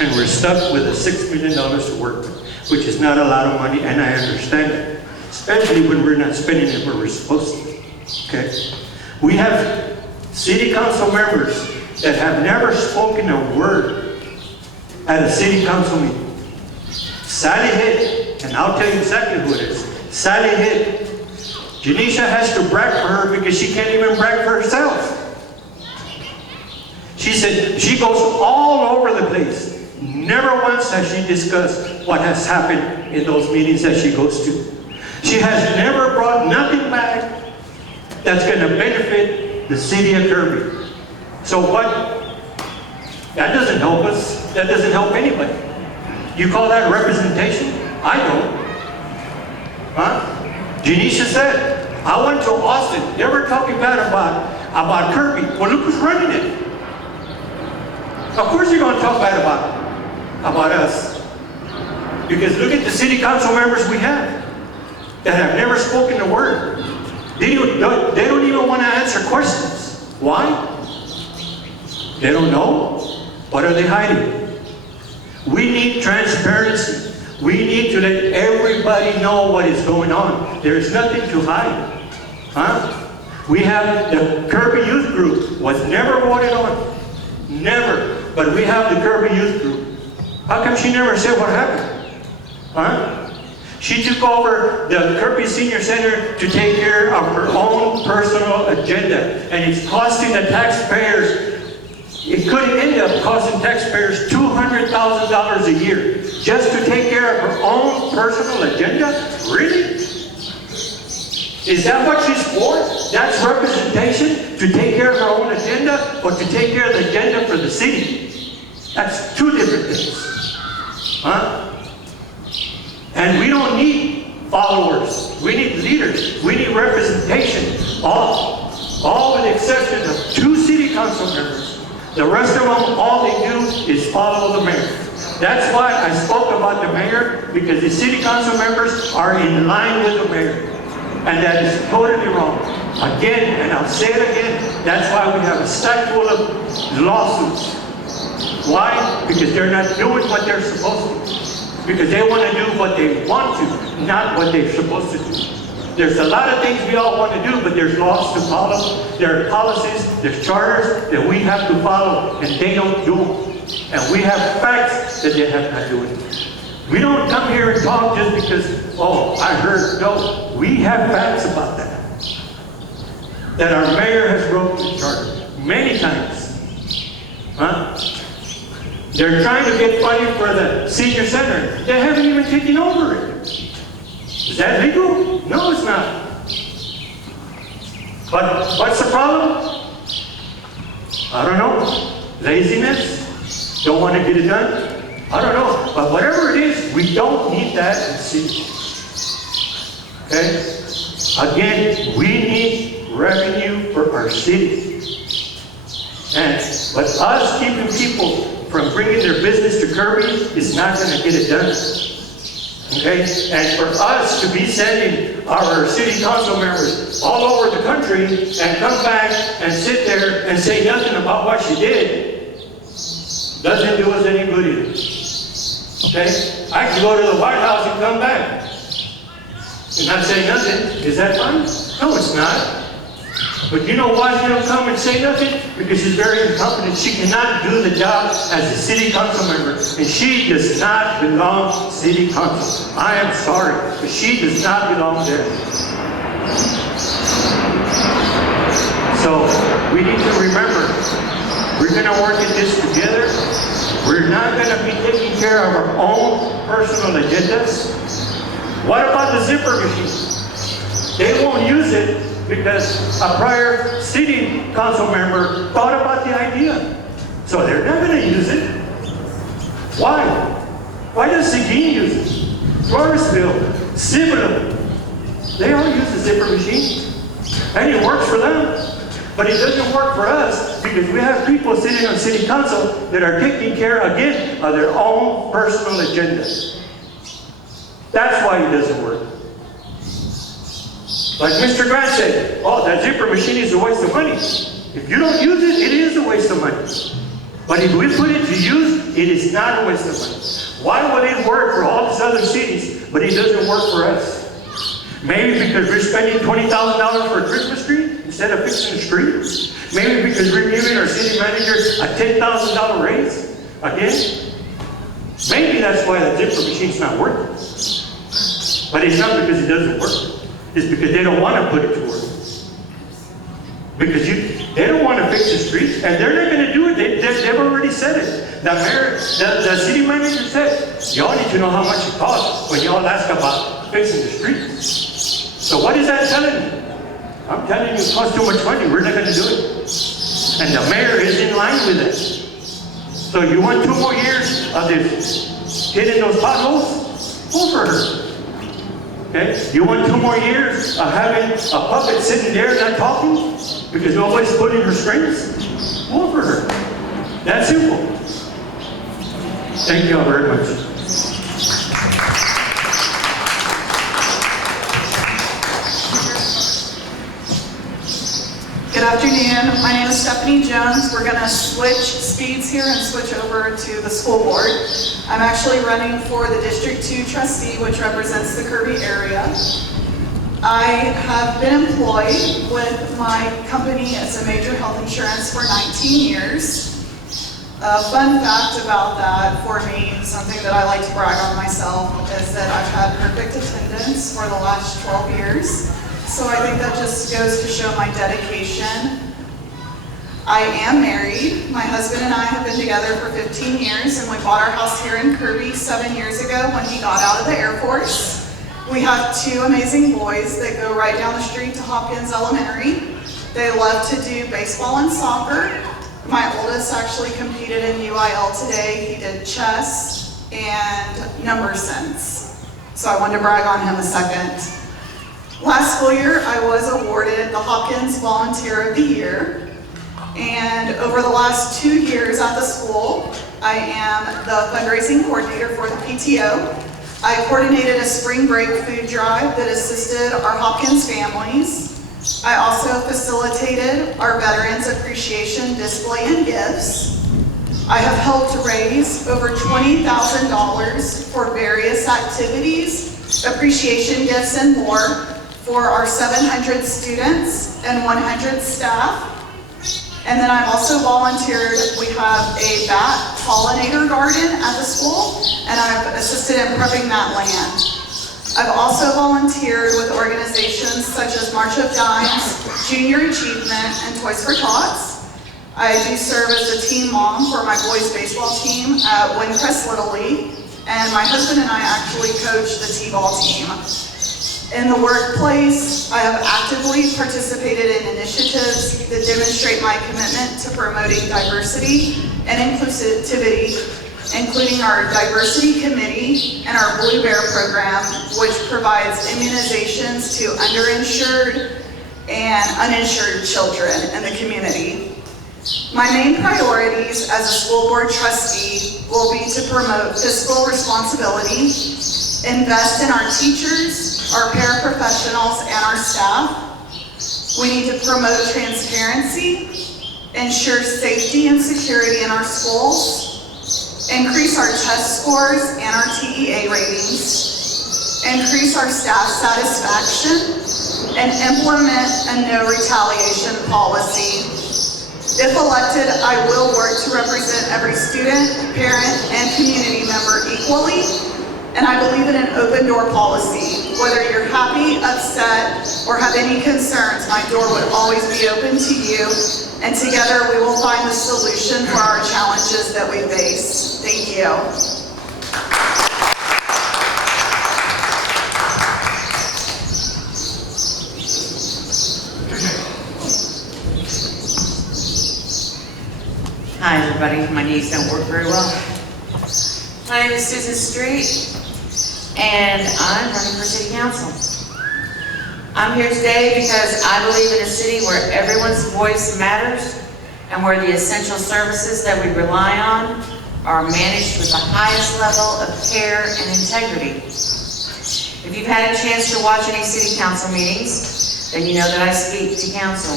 And we're stuck with a $6 million to work with, which is not a lot of money, and I understand it. Especially when we're not spending it where we're supposed to. Okay? We have city council members that have never spoken a word at a city council meeting. Sally Hitt, and I'll tell you exactly who it is. Sally Hitt. Janisha has to brag for her because she can't even brag for herself. She said she goes all over the place. Never once has she discussed what has happened in those meetings that she goes to. She has never brought nothing back that's going to benefit the city of Kirby. So what? That doesn't help us. That doesn't help anybody. You call that representation? I don't. Huh? Janisha said, I went to Austin. They were talking bad about Kirby. Well, look who's running it. Of course you're going to talk bad about us. Because look at the city council members we have that have never spoken a word. They don't even want to answer questions. Why? They don't know. What are they hiding? We need transparency. We need to let everybody know what is going on. There is nothing to hide. Huh? We have the Kirby Youth Group was never voted on. Never. But we have the Kirby Youth Group. How come she never said what happened? Huh? She took over the Kirby Senior Center to take care of her own personal agenda. And it's costing the taxpayers, it could end up costing taxpayers $200,000 a year just to take care of her own personal agenda? Really? Is that what she's for? That's representation? To take care of her own agenda or to take care of the agenda for the city? That's two different things. Huh? And we don't need followers. We need leaders. We need representation. All with the exception of 2 city council members. The rest of them, all they do is follow the mayor. That's why I spoke about the mayor, because the city council members are in line with the mayor. And that is totally wrong. Again, and I'll say it again, that's why we have a stack full of lawsuits. Why? Because they're not doing what they're supposed to. Because they want to do what they want to, not what they're supposed to do. There's a lot of things we all want to do, but there's laws to follow. There are policies, there's charters that we have to follow, and they don't do them. And we have facts that they have not doing. We don't come here and talk just because, oh, I heard. No, we have facts about that. That our mayor has broken the charter many times. Huh? They're trying to get money for the senior center. They haven't even taken over it. Is that legal? No, it's not. But what's the problem? I don't know. Laziness? Don't want to get it done? I don't know. But whatever it is, we don't need that in city. Okay? Again, we need revenue for our city. But us keeping people from bringing their business to Kirby is not going to get it done. Okay? And for us to be sending our city council members all over the country and come back and sit there and say nothing about what she did doesn't do us any good either. Okay? I can go to the White House and come back and not say nothing. Is that fine? No, it's not. But you know why she don't come and say nothing? Because she's very incompetent. She cannot do the job as a city council member. And she does not belong to city council. I am sorry, but she does not belong there. So, we need to remember, we're going to work at this together. We're not going to be taking care of our own personal agendas. What about the zipper machine? They won't use it because a prior city council member thought about the idea. So they're not going to use it. Why? Why does Seguin use it? Floresville, Cibolo, they all use the zipper machine. And it works for them. But it doesn't work for us because we have people sitting on city council that are taking care, again, of their own personal agendas. That's why it doesn't work. Like Mr. Grant said, oh, that zipper machine is a waste of money. If you don't use it, it is a waste of money. But if we put it to use, it is not a waste of money. Why would it work for all these other cities, but it doesn't work for us? Maybe because we're spending $20,000 for a Christmas tree instead of fixing the street. Maybe because we're giving our city manager a $10,000 raise again. Maybe that's why the zipper machine's not working. But it's not because it doesn't work. It's because they don't want to put it to work. Because they don't want to fix the streets, and they're not going to do it. They've already said it. The mayor, the city manager said, y'all need to know how much it costs when y'all ask about fixing the streets. So what is that telling you? I'm telling you it costs too much money. We're not going to do it. And the mayor is in line with it. So you want 2 more years of this hitting those potholes? Vote for her. Okay? You want 2 more years of having a puppet sitting there not talking because nobody's pulling her strings? Vote for her. That's simple. Thank you all very much. Good afternoon. My name is Stephanie Jones. We're going to switch speeds here and switch over to the school board. I'm actually running for the District 2 trustee, which represents the Kirby area. I have been employed with my company as a major health insurance for 19 years. A fun fact about that for me, something that I like to brag on myself, is that I've had perfect attendance for the last 12 years. So I think that just goes to show my dedication. I am married. My husband and I have been together for 15 years, and we bought our house here in Kirby 7 years ago when he got out of the Air Force. We have 2 amazing boys that go right down the street to Hopkins Elementary. They love to do baseball and soccer. My oldest actually competed in UIL today. He did chess and number sense. So I wanted to brag on him a second. Last school year, I was awarded the Hopkins Volunteer of the Year. And over the last 2 years at the school, I am the fundraising coordinator for the PTO. I coordinated a spring break food drive that assisted our Hopkins families. I also facilitated our Veterans Appreciation Display and Gifts. I have helped raise over $20,000 for various activities, appreciation gifts, and more for our 700 students and 100 staff. And then I've also volunteered. We have a bat pollinator garden at the school, and I've assisted in prepping that land. I've also volunteered with organizations such as March of Dimes, Junior Achievement, and Toys for Tots. I do serve as a team mom for my boys baseball team at Windcrest Little League, and my husband and I actually coach the T-ball team. In the workplace, I have actively participated in initiatives that demonstrate my commitment to promoting diversity and inclusivity, including our diversity committee and our Blue Bear program, which provides immunizations to underinsured and uninsured children in the community. My main priorities as a school board trustee will be to promote fiscal responsibility, invest in our teachers, our paraprofessionals, and our staff. We need to promote transparency, ensure safety and security in our schools, increase our test scores and our TEA ratings, increase our staff satisfaction, and implement a no retaliation policy. If elected, I will work to represent every student, parent, and community member equally. And I believe in an open door policy. Whether you're happy, upset, or have any concerns, my door would always be open to you. And together we will find the solution for our challenges that we face. Thank you. Hi everybody, my knees don't work very well. My name is Susan Street, and I'm running for city council. I'm here today because I believe in a city where everyone's voice matters and where the essential services that we rely on are managed with the highest level of care and integrity. If you've had a chance to watch any city council meetings, then you know that I speak to council.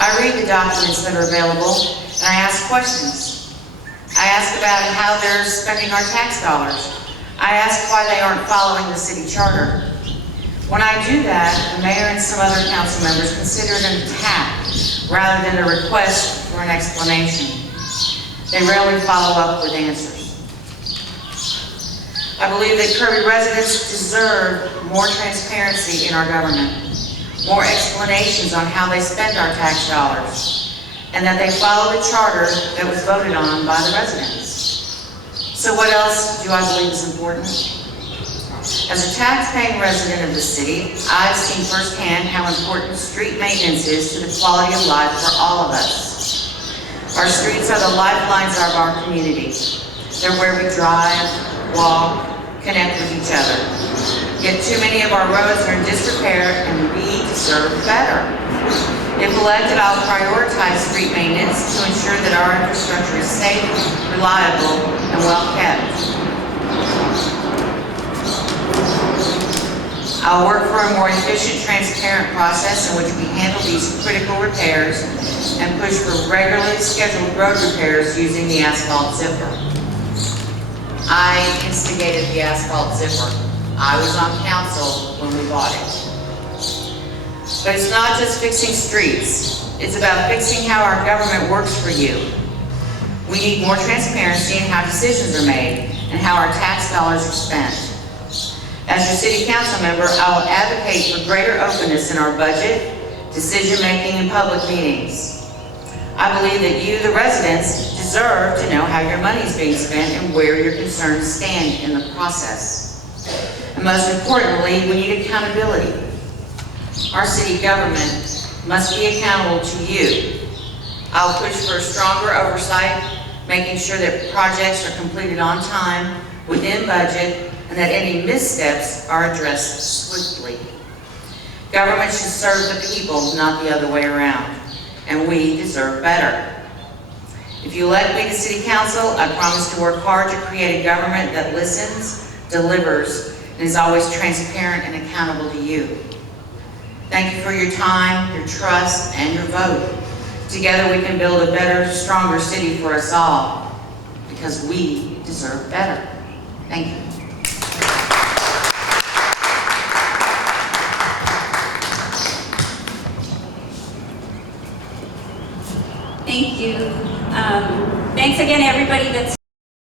I read the documents that are available and I ask questions. ask about how they're spending our tax dollars. I ask why they aren't following the city charter. When I do that, the mayor and some other council members consider it an attack rather than a request for an explanation. They rarely follow up with answers. I believe that Kirby residents deserve more transparency in our government, more explanations on how they spend our tax dollars, and that they follow the charter that was voted on by the residents. So what else do I believe is important? As a tax-paying resident of the city, I've seen firsthand how important street maintenance is to the quality of life for all of us. Our streets are the lifelines of our community. They're where we drive, walk, connect with each other. Yet too many of our roads are in disrepair and we deserve better. If elected, I'll prioritize street maintenance to ensure that our infrastructure is safe, reliable, and well kept. I'll work for a more efficient, transparent process in which we handle these critical repairs and push for regularly scheduled road repairs using the asphalt zipper. I instigated the asphalt zipper. I was on council when we bought it. But it's not just fixing streets. It's about fixing how our government works for you. We need more transparency in how decisions are made and how our tax dollars are spent. As your city council member, I will advocate for greater openness in our budget, decision-making, and public meetings. I believe that you, the residents, deserve to know how your money is being spent and where your concerns stand in the process. And most importantly, we need accountability. Our city government must be accountable to you. I'll push for stronger oversight, making sure that projects are completed on time, within budget, and that any missteps are addressed swiftly. Government should serve the people, not the other way around, and we deserve better. If you elect me to City Council, I promise to work hard to create a government that listens, delivers, and is always transparent and accountable to you. Thank you for your time, your trust, and your vote. Together we can build a better, stronger city for us all, because we deserve better. Thank you. Thank you. Thanks again, everybody that's